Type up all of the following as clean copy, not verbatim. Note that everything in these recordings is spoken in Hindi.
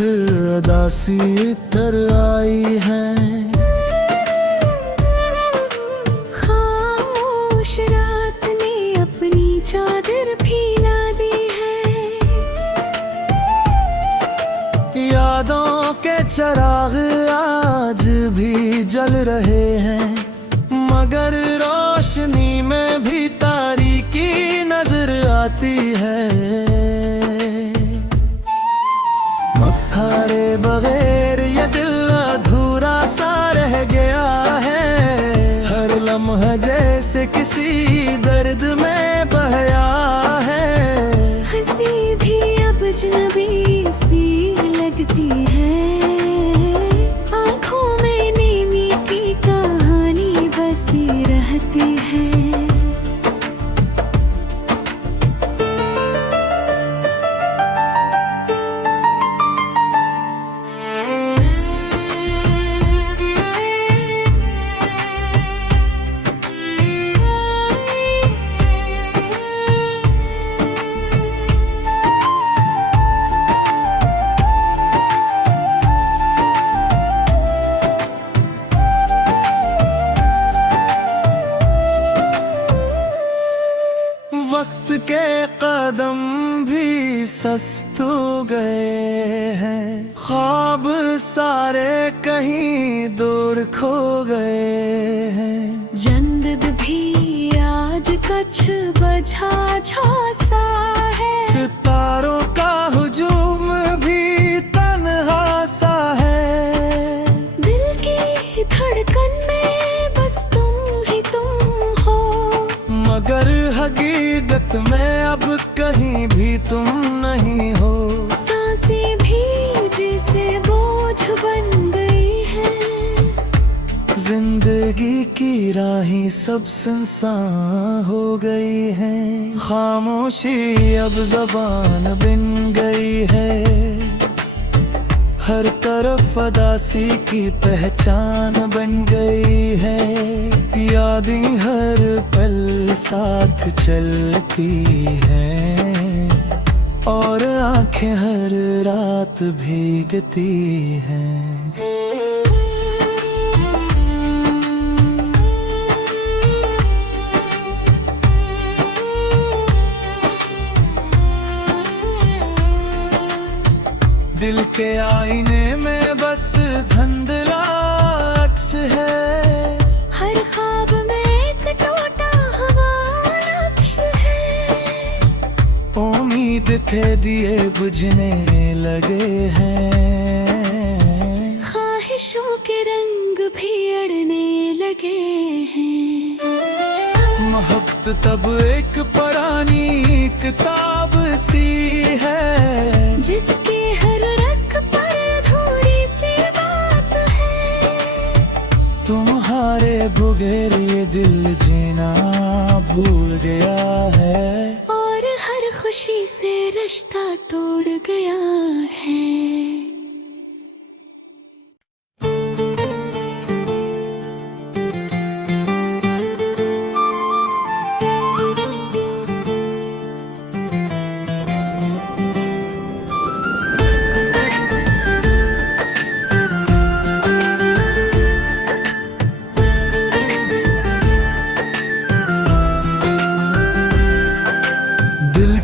फिर उदासी तर आई है। खामोश रात ने अपनी चादर फैला दी है। यादों के चिराग आज भी जल रहे हैं, मगर रोशनी में भी तारीकी नजर आती है। मक्खारे बगैर ये दिल अधूरा सा रह गया है। हर लम्हा जैसे किसी दर्द में बहया है। हंसी भी अब अजनबी सी लगती है। आँखों में नीमी की कहानी बसी रहती है। वक्त के कदम भी सस्त हो गए हैं। ख्वाब सारे कहीं दूर खो गए हैं। जंदद भी आज कछ बझा झांसा है। सितारों का हुजूम भी तन्हा सा है। दिल की धड़कन में बस तुम ही तुम हो, मगर हकीकत में अब कहीं भी तुम नहीं हो। सांसें भी जैसे बोझ बन गई है। जिंदगी की राहें सब सुनसान हो गई हैं। खामोशी अब जबान बिन गई है। हर तरफ उदासी की पहचान बन गई है। यादें हर पल साथ चलती हैं और आंखें हर रात भीगती हैं। दिल के आईने में बस धुंधला अक्स है। हर ख्वाब में एक टूटा हुआ नक्श है। उम्मीद के दिए बुझने लगे हैं। ख्वाहिशों के रंग भी अड़ने लगे हैं। मोहब्बत तब एक पुरानी किताब सी है, जिसके हर रख पर थोड़ी सी बात है। तुम्हारे बगैर ये दिल जीना भूल गया है। और हर खुशी से रिश्ता तोड़ गया है।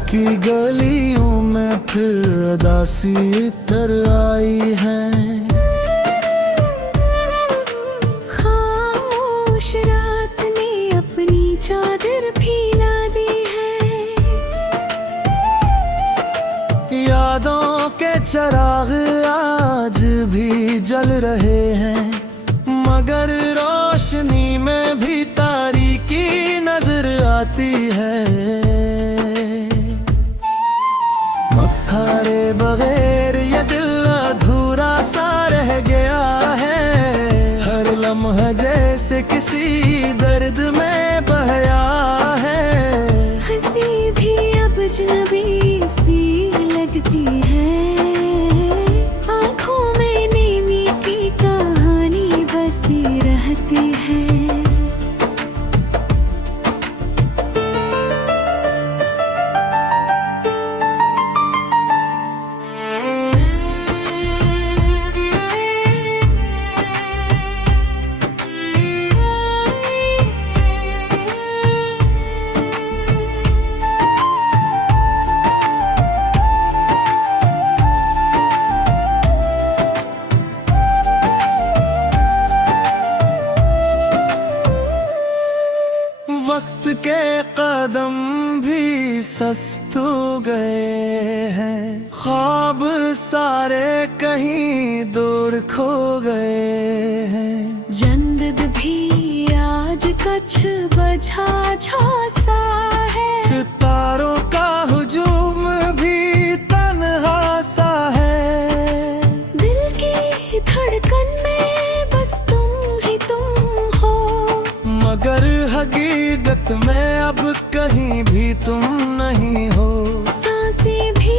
की गलियों में फिर उदासी तर आई है। खामोश रात ने अपनी चादर फैला दी है। यादों के चिराग आज भी जल रहे हैं, मगर रोशनी में भी तारीकी नजर आती है। मक्खारे बगैर ये दिल अधूरा सा रह गया है। हर लम्हा जैसे किसी दर्द में बहया है। हंसी भी अब अजनबी सी लगती है। आँखों में नीमी की कहानी बसी रहती है। के कदम भी सस्त हो गए हैं, ख्वाब सारे कहीं दूर खो गए हैं। जंदद भी आज कछ बझा झांसा है, सितारों का हुजूम भी तन्हा सा है। दिल की धड़कन में बस तुम ही तुम हो, मगर हकीकत में अब कहीं भी तुम नहीं हो। सांसें भी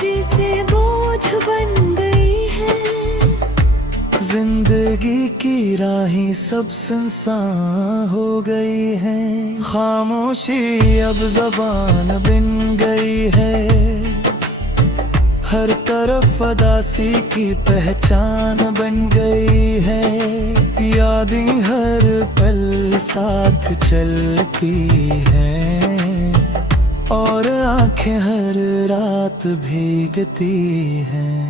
जैसे बोझ बन गई हैं, जिंदगी की राहें सब सुनसान हो गई हैं। खामोशी अब जबान बिन गई है, हर तरफ अदासी की पहचान बन गई है। यादें हर पल साथ चलती हैं, और आंखें हर रात भीगती हैं।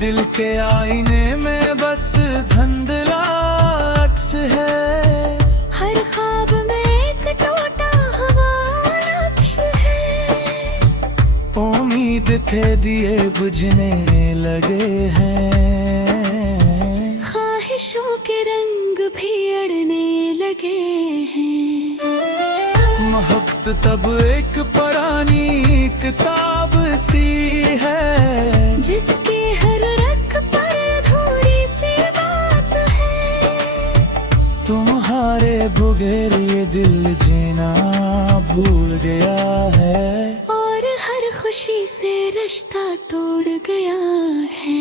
दिल के आईने में बस धुंधला अक्स है, हर ख्वाब में एक टूटा हुआ नक्श है। उम्मीद के दिए बुझने लगे हैं, ख्वाहिशों के रंग भी अड़ने लगे हैं। मोहब्बत तब एक पुरानी किताब सी है, जिसके हर रख पर थोड़ी सी बात है। तुम्हारे बगैर ये दिल जीना भूल गया है, और हर खुशी से रिश्ता तोड़ गया है।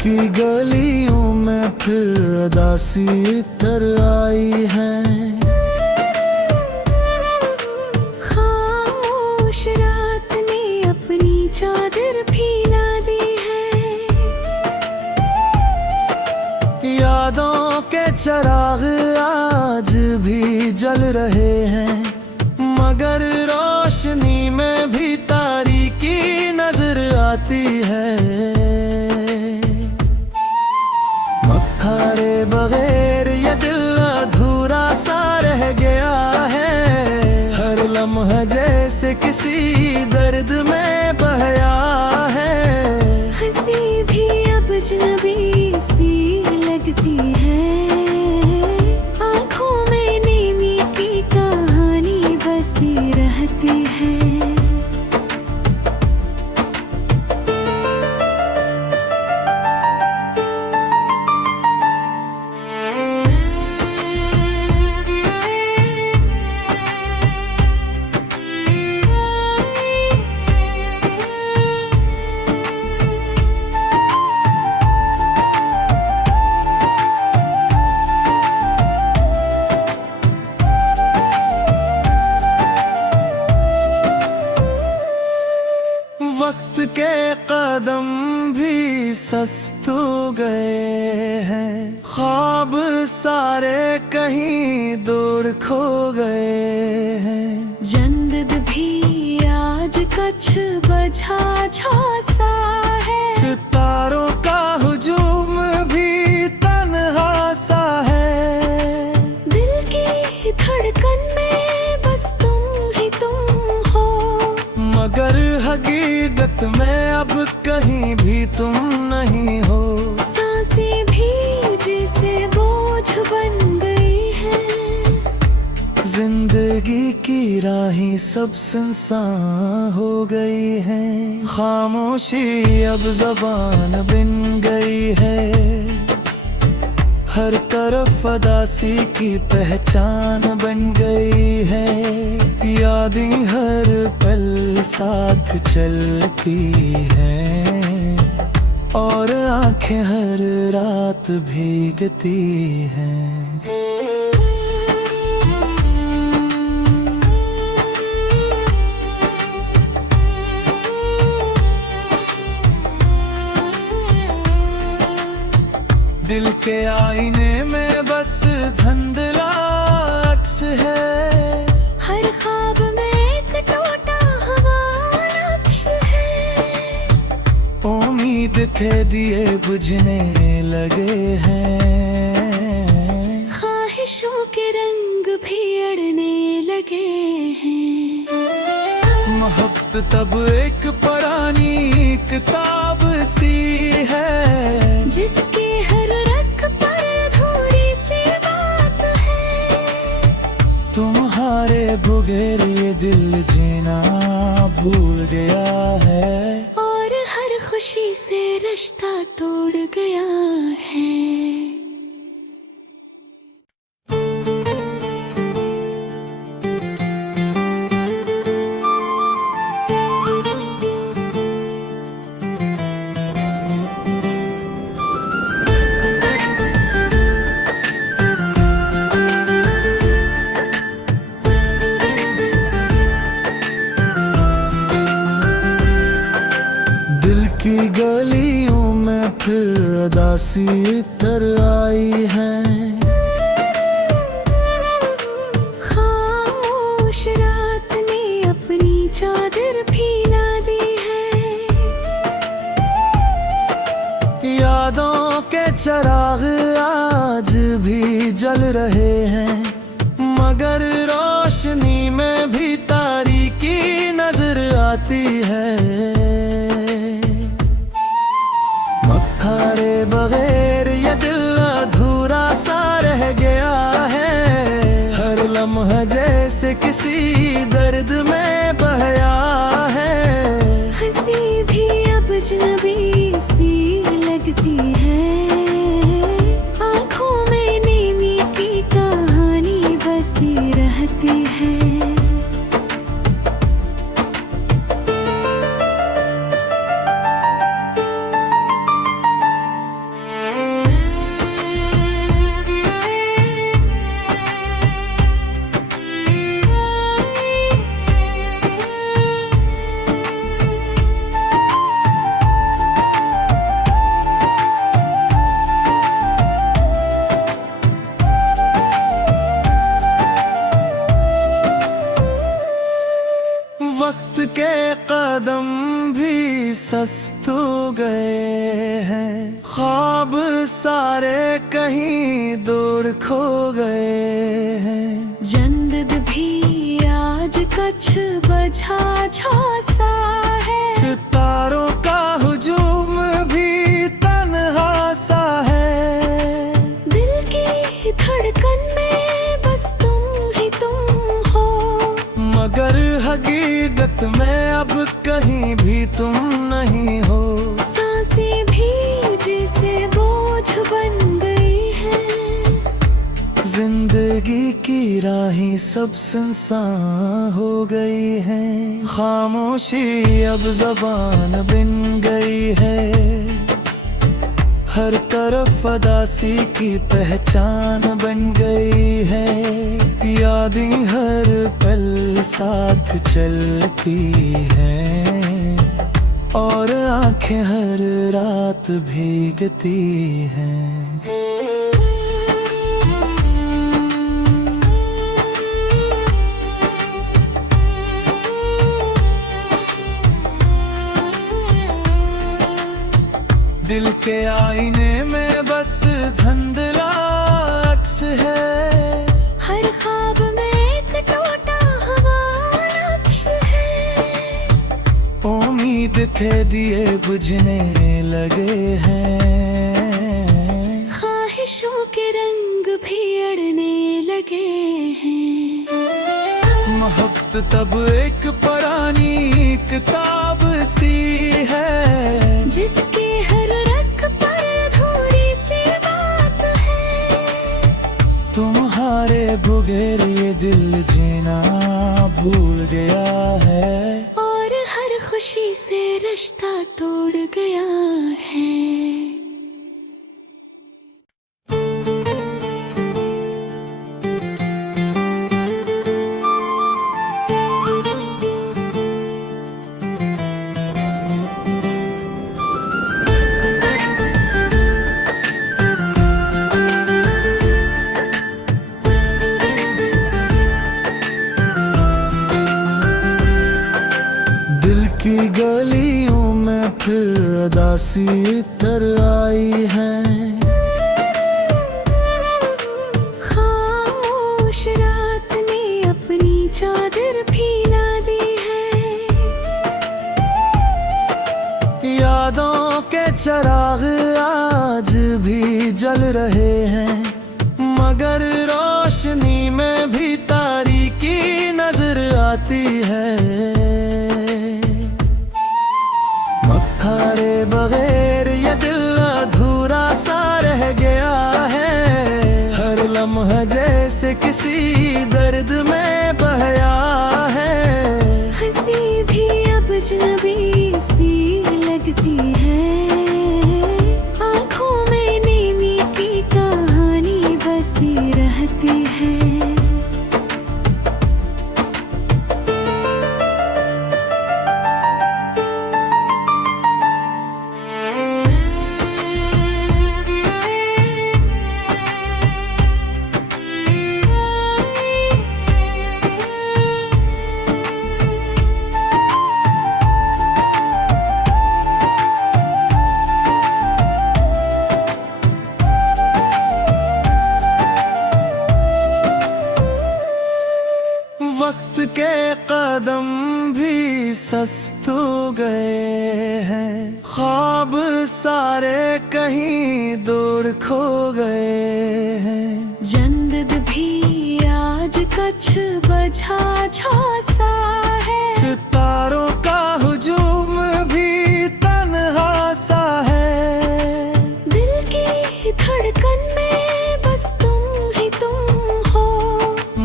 की गलियों में फिर उदासी तर आई है, खामोश रात ने अपनी चादर फैला दी है। यादों के चिराग आज भी जल रहे हैं, मगर रोशनी में भी तारीकी नजर आती है। तुम्हारे बगैर ये दिल अधूरा सा रह गया है, हर लम्हा जैसे किसी दर्द में बहया है। हंसी भी अब अजनबी सी लगती है, आँखों में नीमी की कहानी बसी रहती है। वक्त के कदम भी सस्त हो गए हैं, ख्वाब सारे कहीं दूर खो गए हैं। जंदद भी आज कछ बझा झांसा है, सितारों का हुजूम भी तन्हा सा है। दिल की धड़कन में बस तुम ही तुम हो, मगर हकीकत में अब कहीं भी तुम नहीं हो। सांसें भी जैसे बोझ बन गई हैं, जिंदगी की राहें सब सुनसान हो गई हैं। खामोशी अब जबान बिन गई है, हर तरफ अदासी की पहचान बन गई है। यादें हर पल साथ चलती हैं, और आंखें हर रात भीगती हैं। दिल के आईने में बस धुंधला अक्स है, हर ख्वाब में एक टूटा हुआ नक्श है। उम्मीद के दिए बुझने लगे हैं, ख्वाहिशों के रंग भी अड़ने लगे हैं। मोहब्बत तब एक पुरानी किताब सी है, जिसके हर रख पर थोड़ी सी बात है। तुम्हारे बगैर ये दिल जीना भूल गया है, और हर खुशी से रिश्ता तोड़ गया है। की गलियों में फिर उदासी इतर आई है, खामोश रात ने अपनी चादर फैला दी है। यादों के चिराग आज भी जल रहे हैं, मगर रोशनी में भी तारीकी नजर आती है। तुम्हारे बगैर ये दिल अधूरा सा रह गया है, हर लम्हा जैसे किसी दर्द में बहया है। हंसी भी अब अजनबी सी लगती है, आँखों में नीमी की कहानी बसी रहती है। वक्त के कदम भी सस्त हो गए हैं, ख्वाब सारे कहीं दूर खो गए हैं। जंदद भी आज कछ बझा झोसा है, सितारों का हुजूम भी तन्हा सा है। दिल की धड़कन में बस तुम ही तुम हो, मगर हकीकत में अब कहीं भी तुम नहीं हो। सांसें भी जैसे बोझ बन गई है, जिंदगी की राहें सब सुनसान हो गई हैं। खामोशी अब ज़बान बिन गई है, हर तरफ उदासी की पहचान बन गई है। यादें हर पल साथ चलती हैं, और आंखें हर रात भीगती हैं। दिल के आईने में बस धुंधला अक्स है, हर ख्वाब में एक टूटा हुआ नक्श है। उम्मीद के दिए बुझने लगे हैं, ख्वाहिशों के रंग भी अड़ने लगे हैं। मोहब्बत तब एक पुरानी किताब सी है, जिसके हर रख पर थोड़ी सी बात है। तुम्हारे बगैर ये दिल जीना भूल गया है, और हर खुशी से रिश्ता तोड़ गया है। की गलियों में फिर उदासी इतर आई है। खामोश रात ने अपनी चादर फैला दी है। यादों के चिराग आज भी जल रहे हैं, मगर रोशनी में भी तारीकी नजर आती है। मक्खारे बगैर ये दिल अधूरा सा रह गया है। हर लम्हा जैसे किसी दर्द में बहया है। हंसी भी अब अजनबी सी लगती है। आँखों में नीमी की कहानी बसी रहती है। वक्त के कदम भी सस्त हो गए हैं। ख्वाब सारे कहीं दूर खो गए हैं। जंदद भी आज कछ बझा झांसा है। सितारों का हुजूम भी तन्हा सा है। दिल की धड़कन में बस तुम ही तुम हो,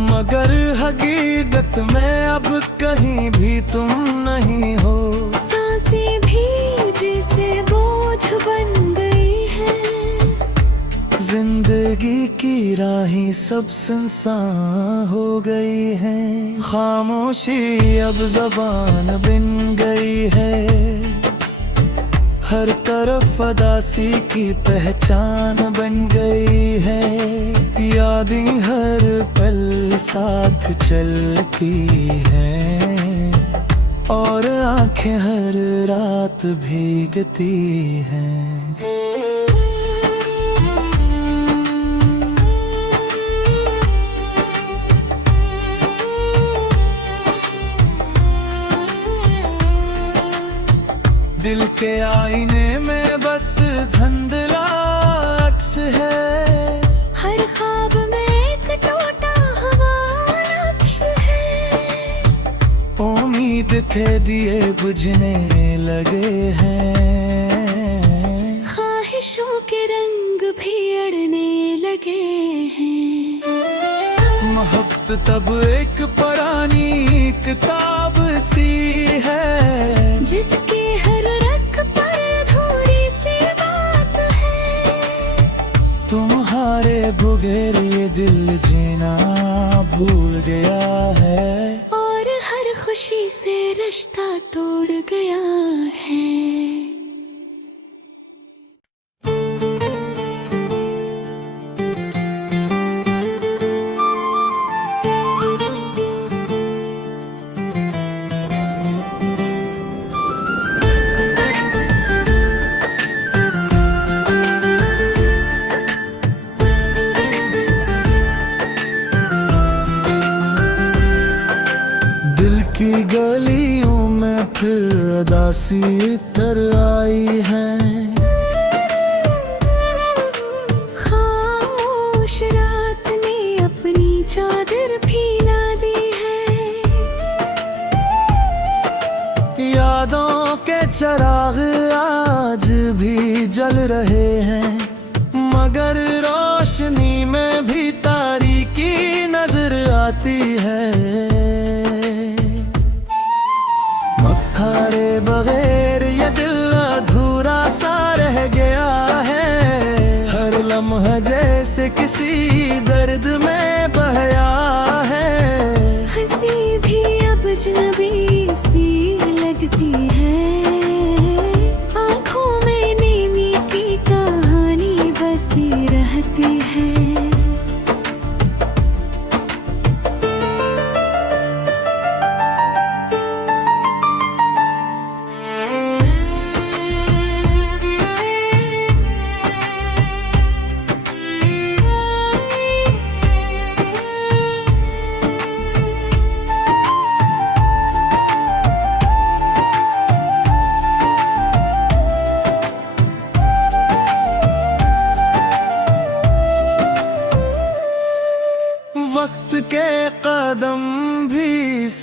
मगर हकीकत में अब कहीं भी तुम नहीं हो। सांसें भी जैसे बोझ बन गई है। जिंदगी की राहें सब सुनसान हो गई हैं। खामोशी अब जबान बिन गई है। हर तरफ उदासी की पहचान बन गई है। यादें हर पल साथ चलती हैं और आंखें हर रात भीगती हैं। दिल के आईने में बस धुंधला अक्स है। हर ख्वाब में एक टूटा हुआ नक्श है। उम्मीद के दिए बुझने लगे हैं। ख्वाहिशों के रंग भी अड़ने लगे हैं। मोहब्बत तब एक पुरानी किताब सी है, जिसके हर रख पर अधूरी सी बात है। तुम्हारे बगैर ये दिल जीना भूल गया है। और हर खुशी से रिश्ता तोड़ गया है। की गलियों में फिर उदासी इतर आई है। खामोश रात ने अपनी चादर फैला दी है। यादों के चिराग आज भी जल रहे हैं, मगर रोशनी में भी तारीकी नजर आती है। मक्खारे बगैर ये दिल अधूरा सा रह गया है। हर लम्हा जैसे किसी दर्द में बहया है। हंसी भी अब अजनबी सी लगती है। आँखों में नीमी की कहानी बसी रहती है।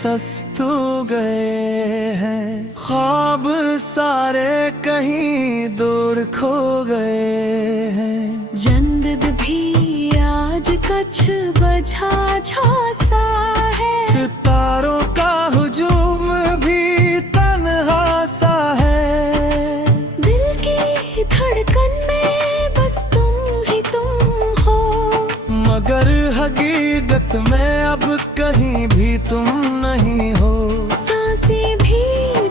सस्तू गए हैं, ख्वाब सारे कहीं दूर खो गए हैं। जंदद भी आज कछ बझा झांसा है, सितारों का हुजूम भी तन्हा सा है। दिल की धड़कन में बस तुम ही तुम हो, मगर हकीकत में अब कहीं भी तुम नहीं हो। सांसें भी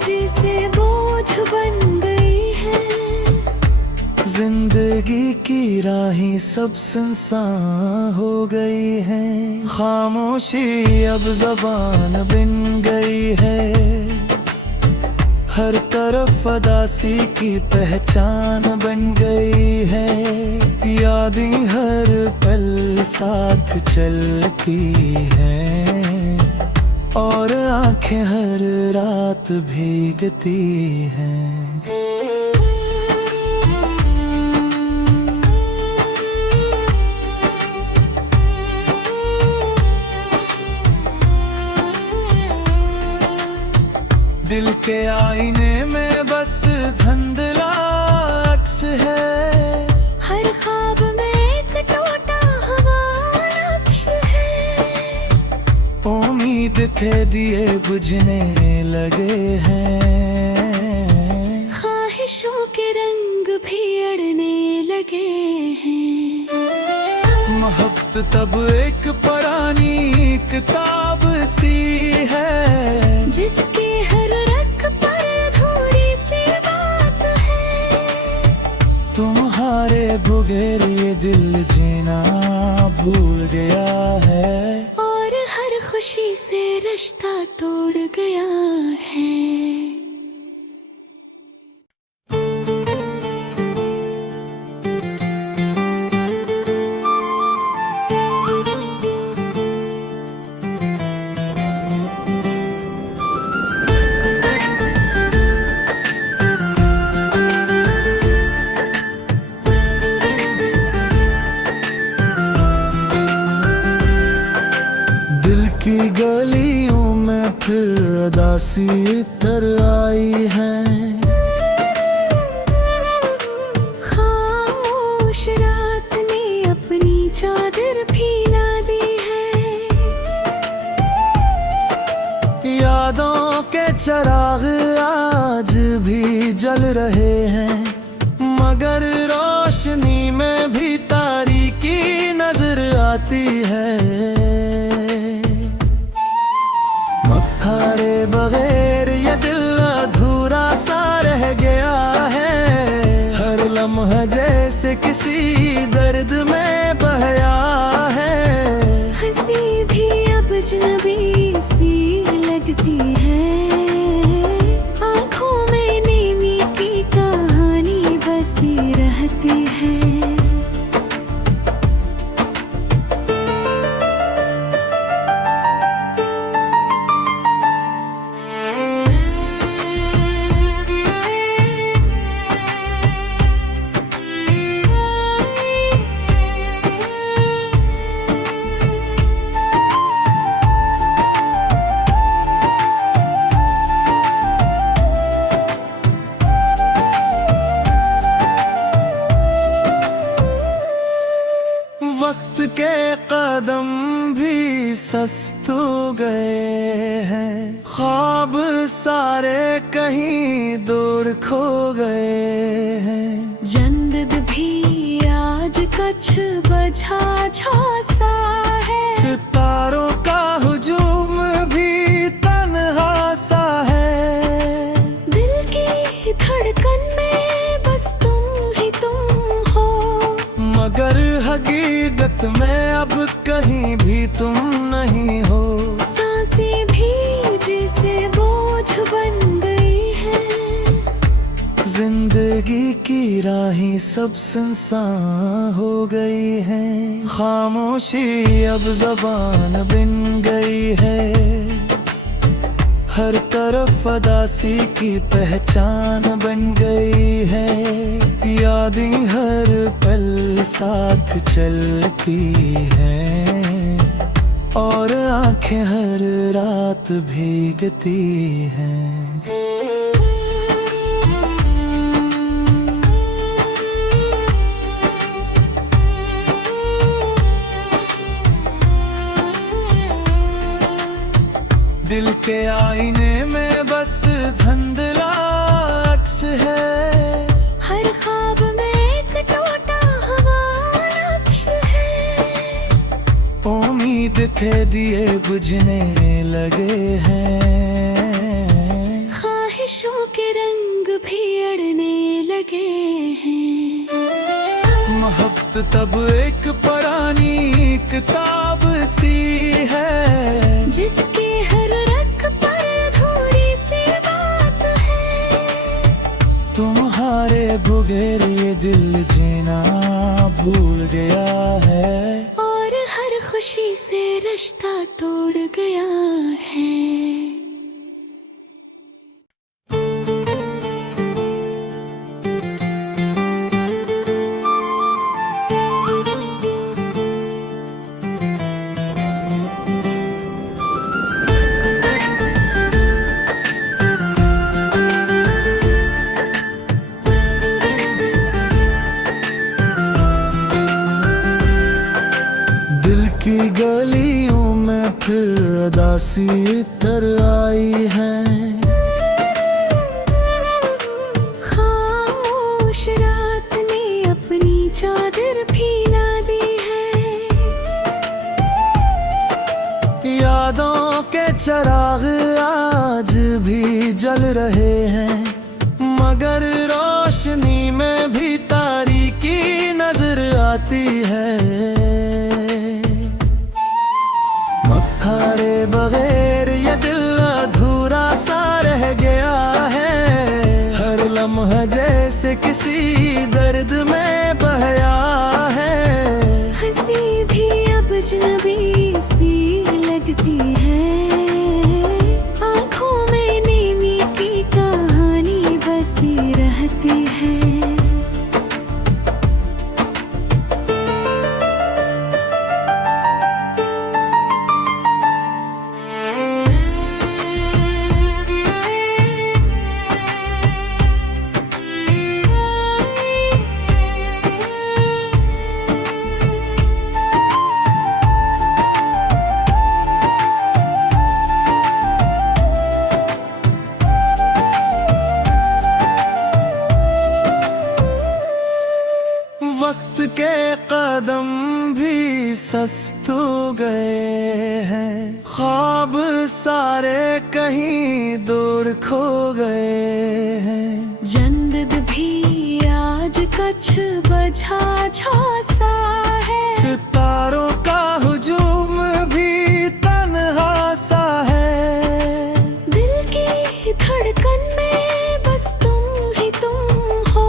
जैसे बोझ बन गई हैं, जिंदगी की राहें सब सुनसान हो गई हैं। खामोशी अब जबान बिन गई है, हर तरफ अदासी की पहचान बन गई है। यादें हर पल साथ चलती हैं, और आंखें हर रात भीगती हैं। दिल के आईने में बस धुंधला अक्स है, हर ख्वाब में एक टूटा हुआ नक्श है। उम्मीद के दिए बुझने लगे हैं, ख्वाहिशों के रंग भी अड़ने लगे हैं। मोहब्बत तब एक पुरानी किताब सी है, जिसके हर रख पर थोड़ी सी बात है। तुम्हारे बगैर ये दिल जीना भूल गया है, और हर खुशी से रिश्ता तोड़ गया है। की गलियों में फिर उदासी इतर आई है, खामोश रात ने अपनी चादर फैला दी है। यादों के चिराग आज भी जल रहे हैं, मगर रोशनी में भी तारीकी नजर आती है। मक्खारे बगैर ये दिल अधूरा सा रह गया है, हर लम्हा जैसे किसी दर्द में बहया है। हंसी भी अब अजनबी सी लगती है, आँखों में नीवी की कहानी बसी रहती है। वक्त के कदम भी सस्तू गए हैं, ख्वाब सारे कहीं दूर खो गए हैं। जंदद भी आज कछ बझा झांसा है, सितारों का हुजूम भी तन्हा सा है। दिल की धड़कन में बस तुम ही तुम हो, मगर हकीकत में अब कहीं भी तुम नहीं हो। सांसें भी जैसे बोझ बन गई हैं, जिंदगी की राहें सब सुनसान हो गई हैं। खामोशी अब जबान बिन गई है, हर तरफ अदासी की पहचान बन गई है। यादें हर पल साथ चलती हैं, और आंखें हर रात भीगती हैं। दिल के आईने में बस धुंधला अक्स है, हर ख्वाब में एक टूटा हुआ नक्श है। उम्मीद के दिए बुझने लगे हैं, ख्वाहिशों के रंग भी अड़ने लगे हैं। मोहब्बत तब एक पुरानी किताब सी है, जिसके हर रख पर थोड़ी सी बात है। तुम्हारे बगैर ये दिल जीना भूल गया है, और हर खुशी से रिश्ता तोड़ गया है। की गलियों में फिर उदासी इतर आई है, खामोश रात ने अपनी चादर फैला दी है। यादों के चिराग आज भी जल रहे हैं, मगर रोशनी में भी तारीकी नजर आती है। मक्खारे बगैर ये दिल अधूरा सा रह गया है, हर लम्हा जैसे किसी दर्द में बहया है। हंसी भी अब अजनबी सी लगती है, आँखों में नीमी की कहानी बसी रहती है। वक्त के कदम भी सस्त हो गए हैं, ख्वाब सारे कहीं दूर खो गए हैं। जंदद भी आज कछ बझा झोसा है, सितारों का हुजूम भी तन्हा सा है। दिल की धड़कन में बस तुम ही तुम हो,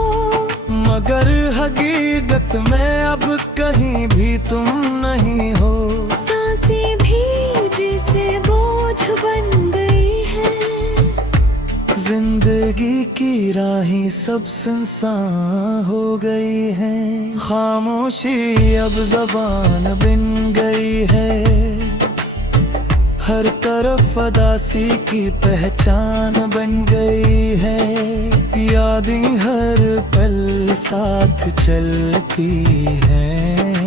मगर हकीकत में अब कहीं भी तुम नहीं हो। सांसें भी जैसे बोझ बन गई है, जिंदगी की राहें सब सुनसान हो गई हैं। खामोशी अब ज़बान बिन गई है, हर तरफ उदासी की पहचान बन गई है। यादें हर पल साथ चलती हैं।